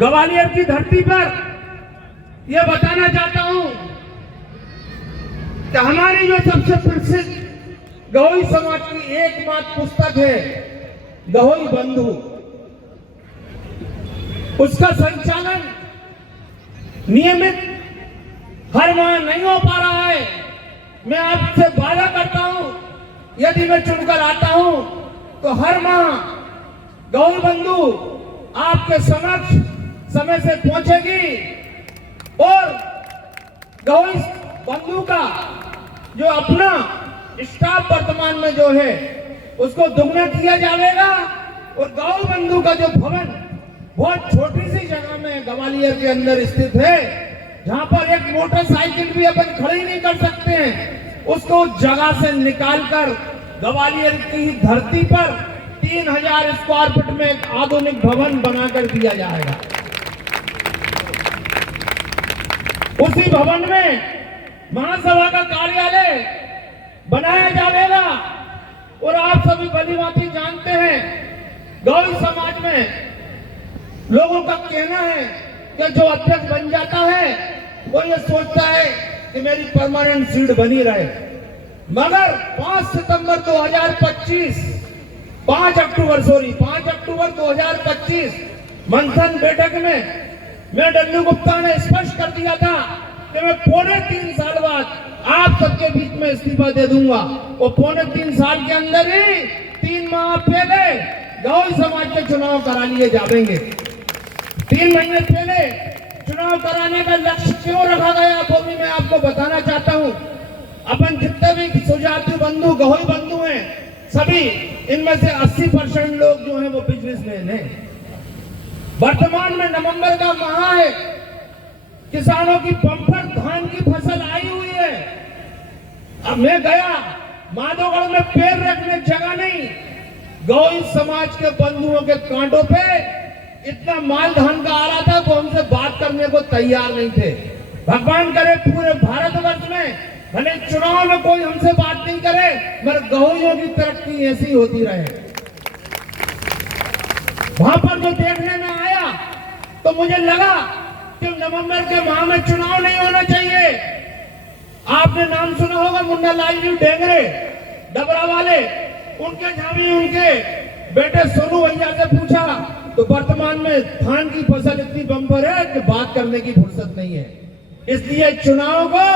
ग्वालियर की धरती पर यह बताना चाहता हूं कि हमारी जो सबसे प्रसिद्ध गहोई समाज की एकमात्र पुस्तक है गहोई बंधु, उसका संचालन नियमित हर माह नहीं हो पा रहा है। मैं आपसे वादा करता हूं, यदि मैं चुनकर आता हूं तो हर माह गहोई बंधु आपके समक्ष समय से पहुंचेगी और गहोई बंधु का जो अपना स्टाफ वर्तमान में जो है उसको दुगना किया जाएगा और गहोई बंधु का जो भवन बहुत छोटी सी जगह में ग्वालियर के अंदर स्थित है, जहां पर एक मोटरसाइकिल भी अपन खड़ी नहीं कर सकते हैं, उसको जगह से निकालकर ग्वालियर की धरती पर 3000 स्क्वायर फीट में एक आधुनिक भवन बनाकर दिया जाएगा। उसी भवन में महासभा का कार्यालय बनाया जाएगा और आप सभी भलीभांति जानते हैं, गौड़ समाज में लोगों का कहना है कि जो अध्यक्ष बन जाता है वो ये सोचता है कि मेरी परमानेंट सीट बनी रहे, मगर 5 सितंबर 2025 5 अक्टूबर 2025 मंथन बैठक में मैं डल्लू गुप्ता ने स्पष्ट कर दिया था कि मैं 3.25 साल बाद आप सबके बीच में इस्तीफा दे दूंगा और 3.25 साल के अंदर ही 3 माह पहले गौड़ समाज के चुनाव करा लिए जाएंगे। 3 महीने पहले चुनाव कराने का लक्ष्य क्यों रखा गया वो भी मैं आपको बताना चाहता हूं। अपन जितने भी सुजाति बंधु गहोई बंधु हैं, सभी इनमें से 80% लोग जो हैं वो बिजनेसमैन हैं। वर्तमान में नवंबर का माह है, किसानों की बम्पर धान की फसल आई हुई है। अब मैं गया माधोगढ़ में पैर रखने जगह नहीं, गौड़ समाज के बंधुओं के कांटों पे इतना माल धान का आ रहा था वो हमसे बात करने को तैयार नहीं थे। भगवान करे पूरे भारतवर्ष में भले चुनाव में कोई हमसे बात नहीं करे, मगर गौड़ियों की तरक्की ऐसी होती रहे। वहां पर जो देखने में आया तो मुझे लगा कि नवंबर के माह में चुनाव नहीं होना चाहिए। आपने नाम सुना होगा मुन्ना लाल जी डेंगरे डबरा वाले, उनके झावी उनके बेटे सोनू भैया से पूछा तो वर्तमान में धान की फसल इतनी बम्पर है कि बात करने की फुर्सत नहीं है, इसलिए चुनाव को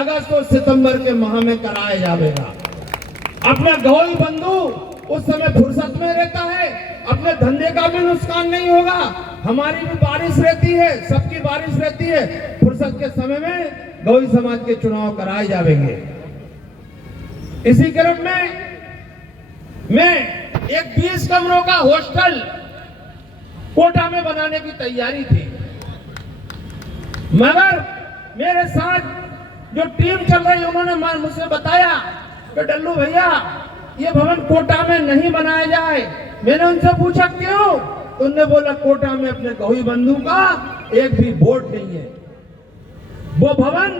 अगस्त और सितंबर के माह में कराया जाएगा। अपना गहोई बंधु उस समय फुर्सत में रहता है, अपने धंधे का भी नुकसान नहीं होगा, हमारी भी बारिश रहती है, सबकी बारिश रहती है, फुर्सत के समय में गौड़ समाज के चुनाव कराए जाएंगे। इसी क्रम में मैं एक 20 कमरों का हॉस्टल कोटा में बनाने की तैयारी थी, मगर मेरे साथ जो टीम चल रही उन्होंने मुझसे बताया कि डल्लू भैया ये भवन कोटा में नहीं बनाया जाए। मैंने उनसे पूछा क्यों, तो उन्होंने बोला कोटा में अपने गहोई बंधु का एक भी वोट नहीं है। वो भवन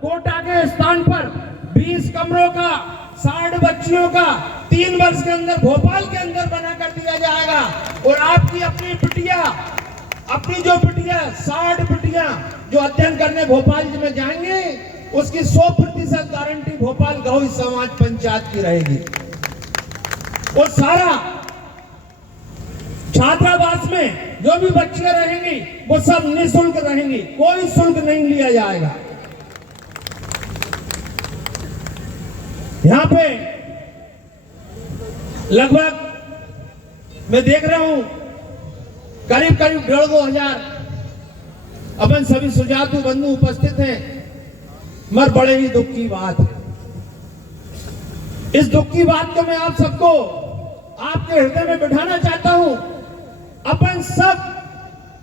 कोटा के स्थान पर 20 कमरों का 60 बच्चियों का 3 वर्ष के अंदर भोपाल के अंदर बना कर दिया जाएगा और आपकी अपनी बिटिया 60 बिटिया जो अध्ययन करने भोपाल में जाएंगे उसकी 100% गारंटी भोपाल गौड़ समाज पंचायत की रहेगी। और सारा छात्रावास में जो भी बच्चे रहेंगी वो सब निःशुल्क रहेंगी, कोई शुल्क नहीं लिया जाएगा। यहां पे लगभग मैं देख रहा हूं करीब 1,500 अपन सभी सुजातु बंधु उपस्थित हैं, मगर बड़े ही दुख की बात है। इस दुख की बात को मैं आप सबको आपके हृदय में बिठाना चाहता हूं। अपन सब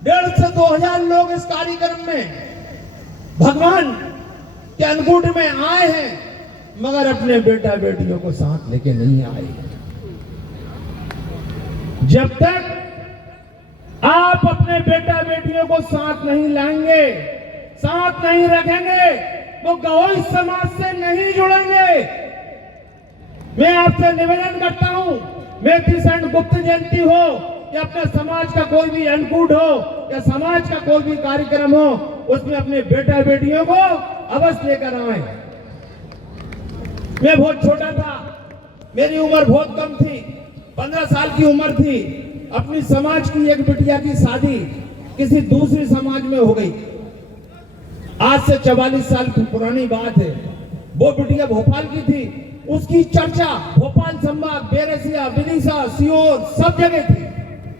1,500 से 2,000 लोग इस कार्यक्रम में भगवान के अन्नकूट में आए हैं, मगर अपने बेटा बेटियों को साथ लेके नहीं आए। जब तक आप अपने बेटा बेटियों को साथ नहीं लाएंगे, साथ नहीं रखेंगे, वो गौड़ समाज से नहीं जुड़ेंगे। मैं आपसे निवेदन करता हूं, मेथी सेन गुप्त जयंती हो, या अपने समाज का कोई भी अन्नकूट हो या समाज का कोई भी कार्यक्रम हो, उसमें अपने बेटा बेटियों को अवश्य लेकर आए। मैं बहुत छोटा था, मेरी उम्र बहुत कम थी, 15 साल की उम्र थी। अपनी समाज की एक बिटिया की शादी किसी दूसरे समाज में हो गई। आज से 44 साल की पुरानी बात है। वो बिटिया भोपाल की थी, उसकी चर्चा भोपाल संभाग, बेरसिया, विदिशा, सीहोर सब जगह थी।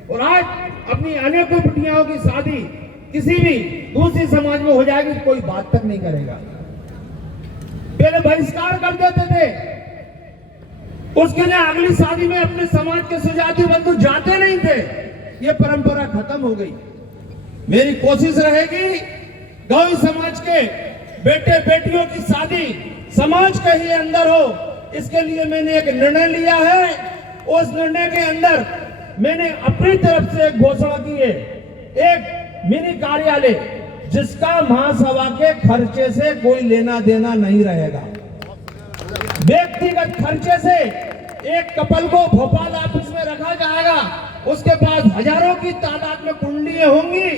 और आज अपनी अनेकों बिटियाओं की शादी किसी भी दूसरी समाज में हो जाएगी, कोई बात तक नहीं करेगा। पहले बहिष्कार कर देते थे, उसके लिए अगली शादी में अपने समाज के सुजाति बंधु जाते नहीं थे। ये परंपरा खत्म हो गई। मेरी कोशिश रहेगी गौरी समाज के बेटे बेटियों की शादी समाज के ही अंदर हो। इसके लिए मैंने एक निर्णय लिया है। उस निर्णय के अंदर मैंने अपनी तरफ से घोषणा की है, एक मिनी कार्यालय जिसका महासभा के खर्चे से कोई लेना देना नहीं रहेगा। व्यक्तिगत खर्चे से एक कपल को भोपाल ऑफिस में रखा जाएगा, उसके पास हजारों की तादाद में कुंडलियां होंगी।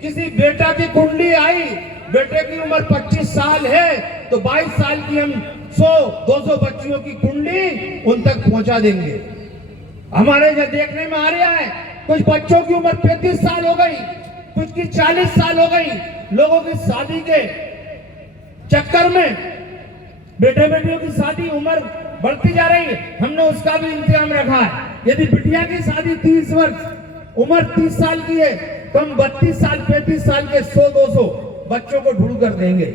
किसी बेटा की कुंडली आई, बेटे की उम्र 25 साल है तो 22 साल की हम 100-200 बच्चियों की कुंडली उन तक पहुंचा देंगे। हमारे जो देखने में आ रहा है, कुछ बच्चों की उम्र 35 साल हो गई, कुछ की 40 साल हो गई। लोगों की शादी के चक्कर में बेटे बेटियों की शादी उम्र बढ़ती जा रही है। हमने उसका भी इंतजाम रखा है। यदि बिटिया की शादी 30 वर्ष उम्र 30 साल की है तो हम 32 साल 35 साल के 100-200 बच्चों को ढूंढ कर देंगे।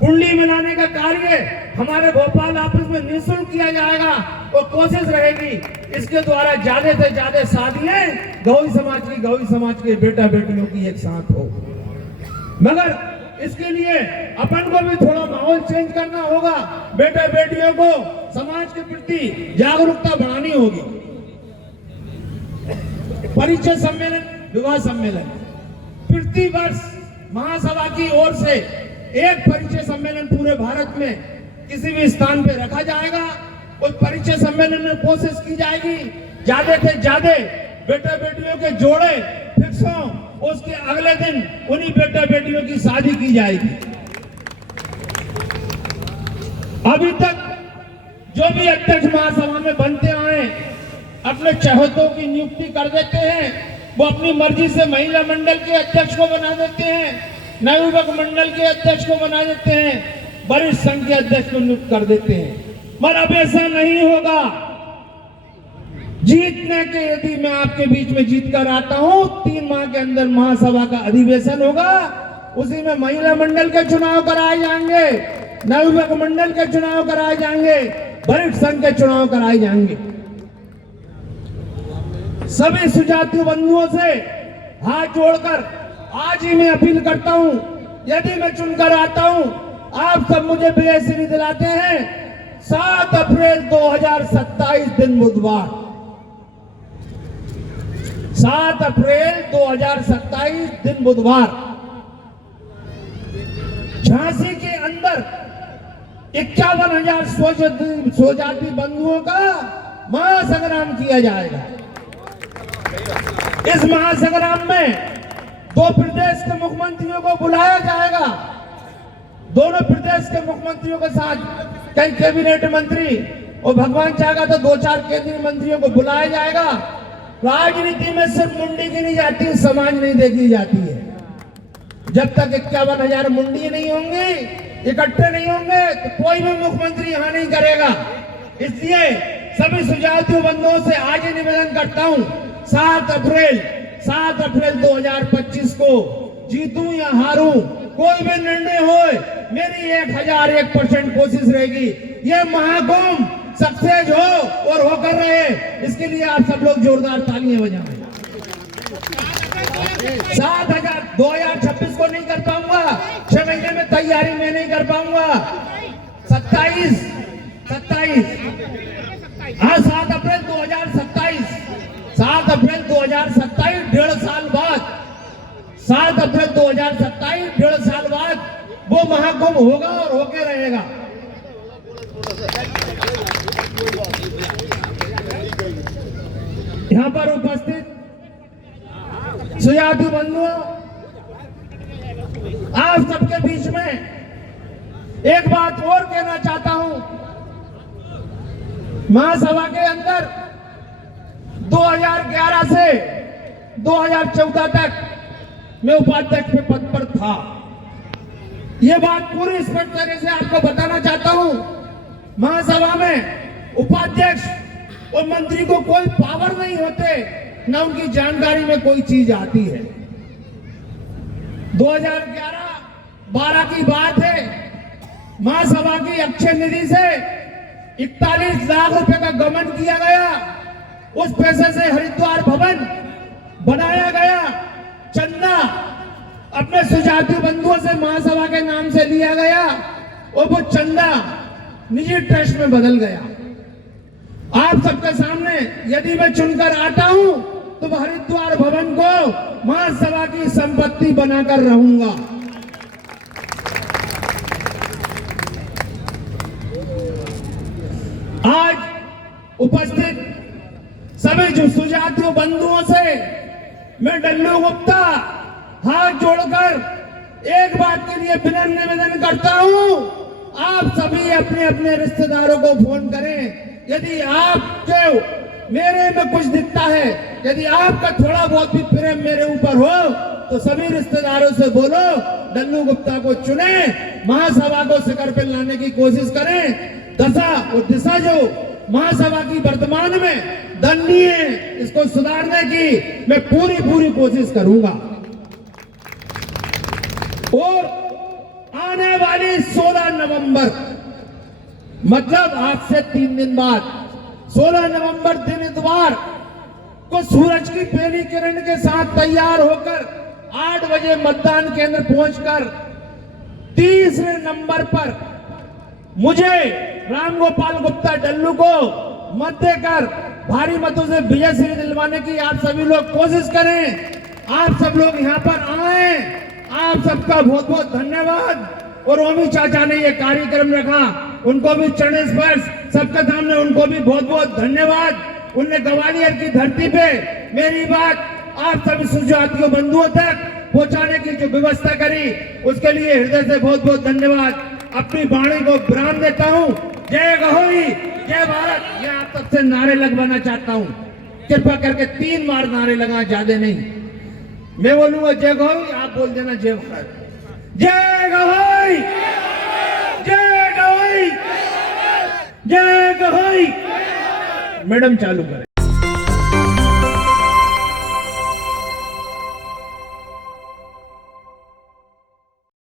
कुंडली बनाने का कार्य हमारे भोपाल ऑफिस में निःशुल्क किया जाएगा और कोशिश रहेगी इसके द्वारा ज्यादा से ज्यादा शादियां गौरी समाज के बेटा बेटियों की एक साथ हो। मगर इसके लिए अपन को भी थोड़ा माहौल चेंज करना होगा। बेटा बेटियों को समाज के प्रति जागरूकता बढ़ानी होगी। परिचय सम्मेलन, विवाह सम्मेलन, प्रति वर्ष महासभा की ओर से एक परिचय सम्मेलन पूरे भारत में किसी भी स्थान पे रखा जाएगा। उस परिचय सम्मेलन में कोशिश की जाएगी ज्यादा से ज्यादा बेटा बेटियों के जोड़े फिक्स हों, उसके अगले दिन उन्हीं बेटा बेटियों की शादी की जाएगी। अभी तक जो भी अध्यक्ष महासभा में बनते आए अपने चहेतों की नियुक्ति कर देते हैं। वो अपनी मर्जी से महिला मंडल के अध्यक्ष को बना देते हैं, नवयुवक मंडल के अध्यक्ष को बना देते हैं, वरिष्ठ संघ के अध्यक्ष को नियुक्त कर देते हैं। मगर अब ऐसा नहीं होगा। जीतने के यदि मैं आपके बीच में जीत कर आता हूं, 3 माह के अंदर महासभा का अधिवेशन होगा, उसी में महिला मंडल के चुनाव कराए जाएंगे, नवयुवक मंडल के चुनाव कराए जाएंगे, वरिष्ठ संघ के चुनाव कराए जाएंगे। सभी सुजातीय बंधुओं से हाथ जोड़कर आज ही मैं अपील करता हूं, यदि मैं चुनकर आता हूं, आप सब मुझे विजयश्री दिलाते हैं। 7 अप्रैल 2027 दिन बुधवार, 7 अप्रैल 2027 दिन बुधवार झांसी के अंदर 51,000 स्वजाति बंधुओं का महासंग्राम किया जाएगा। इस महासंग्राम में 2 प्रदेश के मुख्यमंत्रियों को बुलाया जाएगा। दोनों प्रदेश के मुख्यमंत्रियों के साथ कई कैबिनेट मंत्री और भगवान चाहेगा तो 2-4 केंद्रीय मंत्रियों को बुलाया जाएगा। राजनीति में सिर्फ मुंडी की नहीं जाती, समाज नहीं देखी जाती है। जब तक 51,000 मुंडी नहीं होंगे, इकट्ठे नहीं होंगे, तो कोई भी मुख्यमंत्री यहाँ नहीं करेगा। इसलिए सभी सुजातीय बंधुओं से आज ही निवेदन करता हूँ, 7 अप्रैल 2025 को जीतूं या हारूं, कोई भी निर्णय हो, मेरी 1001% कोशिश रहेगी ये महाकुंभ सक्सेस हो और होकर रहे। इसके लिए आप सब लोग जोरदार तालियां बजाएं। 2026 को नहीं कर पाऊंगा, 6 महीने में तैयारी मैं नहीं कर पाऊंगा। 27 हाँ 7 अप्रैल 2027, 7 अप्रैल 2027, 1.5 साल बाद, 7 अप्रैल 2027, 1.5 साल बाद वो महाकुंभ होगा और होके रहेगा। यहाँ पर उपस्थित सुजाति बंधुओं, आप सबके बीच में एक बात और कहना चाहता हूं। महासभा के अंदर 2011 से 2014 तक मैं उपाध्यक्ष के पद पर था। यह बात पूरी स्पष्ट तरह से आपको बताना चाहता हूं। महासभा में उपाध्यक्ष और मंत्री को कोई पावर नहीं होते, न उनकी जानकारी में कोई चीज आती है। 2011-12 की बात है, महासभा की अक्षय निधि से 41 लाख रुपए का गबन किया गया। उस पैसे से हरिद्वार भवन बनाया गया। चंदा अपने सुजाति बंधुओं से महासभा के नाम से लिया गया और वो चंदा निजी ट्रस्ट में बदल गया। आप सबके सामने यदि मैं चुनकर आता हूं तो हरिद्वार भवन को महासभा की संपत्ति बनाकर रहूंगा। आज उपस्थित सभी जो सुजाति बंधुओं से मैं डल्लू गुप्ता हाथ जोड़कर एक बात के लिए विनम्र निवेदन करता हूं, आप सभी अपने अपने रिश्तेदारों को फोन करें। यदि आपको मेरे में कुछ दिखता है, यदि आपका थोड़ा बहुत भी प्रेम मेरे ऊपर हो, तो सभी रिश्तेदारों से बोलो डल्लू गुप्ता को चुने, महासभा को शिखर पर लाने की कोशिश करें। दशा और दिशा जो महासभा की वर्तमान में दंडनीय है, इसको सुधारने की मैं पूरी कोशिश करूंगा। और आने वाली 16 नवंबर, मतलब आज से 3 दिन बाद 16 नवंबर दिन इतवार को सूरज की पहली किरण के साथ तैयार होकर 8 बजे मतदान केंद्र पहुंचकर तीसरे नंबर पर मुझे रामगोपाल गुप्ता डल्लू को मत देकर भारी मतों से विजय श्री दिलवाने की आप सभी लोग कोशिश करें। आप सब लोग यहाँ पर आए, आप सबका बहुत बहुत धन्यवाद। और ओमी चाचा ने ये कार्यक्रम रखा, उनको भी चरण स्पर्श सबके सामने, उनको भी बहुत बहुत धन्यवाद। उनने ग्वालियर की धरती पे मेरी बात आप सभी सुजातियों बंधुओं तक पहुंचाने की जो व्यवस्था करी, उसके लिए हृदय से बहुत बहुत धन्यवाद। अपनी वाणी को विराम देता हूं। जय गहोई, जय भारत। ये आप सबसे नारे लगवाना चाहता हूं, कृपा करके 3 बार नारे लगा, ज्यादा नहीं। मैं बोलूंगा जय गहोई, आप बोल देना जय भारत। जय गहोई, जय गहोई, जय गहोई। मैडम चालू करें।